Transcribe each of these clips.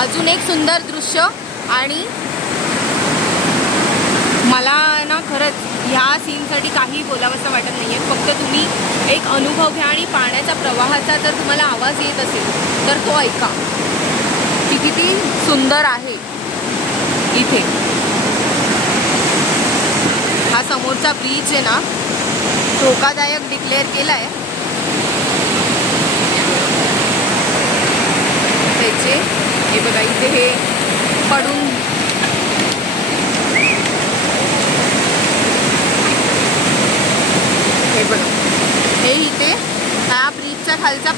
अजून एक सुंदर दृश्य आणि मला ना खरंच ह्या सीनसाठी काही बोलावंसं वाटत नाही आहे. फक्त तुम्ही एक अनुभव घ्या आणि पाण्याचा प्रवाहाचा जर तुम्हाला आवाज येत असेल तर तो ऐका की किती सुंदर आहे. इथे हा समोरचा ब्रिज आहे ना धोकादायक डिक्लेअर केला आहे. त्याचे हे बघा इथे हे पडून हे बघा हे इथे ह्या ब्रिजचा खालचा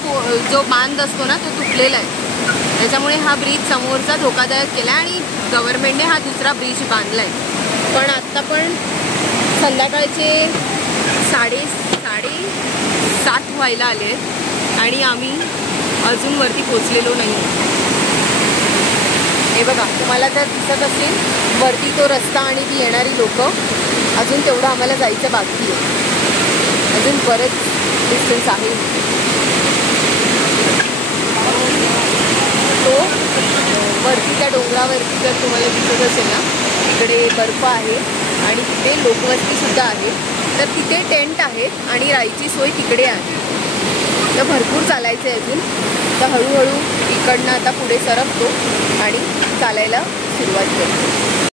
जो बांध असतो ना तो तुटलेला आहे. त्याच्यामुळे हा ब्रिज समोरचा धोकादायक केला आणि गव्हर्नमेंटने हा दुसरा ब्रिज बांधला आहे. पण आत्ता पण संध्याकाळचे साडेसात व्हायला आले आहेत आणि आम्ही अजून वरती पोचलेलो नाही. हे बघा तुम्हाला जर दिसत असेल वरती तो रस्ता आणि ती येणारी लोक अजून तेवढं आम्हाला जायचं बाकी आहे. अजून बरंच डिस्टन्स आहे. तो वरती त्या डोंगरावरती जर तुम्हाला दिसत असेल ना तिकडे बर्फ आहे आणि तिथे लोकवस्तीसुद्धा आहे. तर तिथे टेंट आहेत आणि राहायची सोय तिकडे आहे. तर भरपूर चालायचं आहे अजून. तर हळूहळू इकडनं आता पुढे सरकतो आणि चालायला सुरुवात करतो.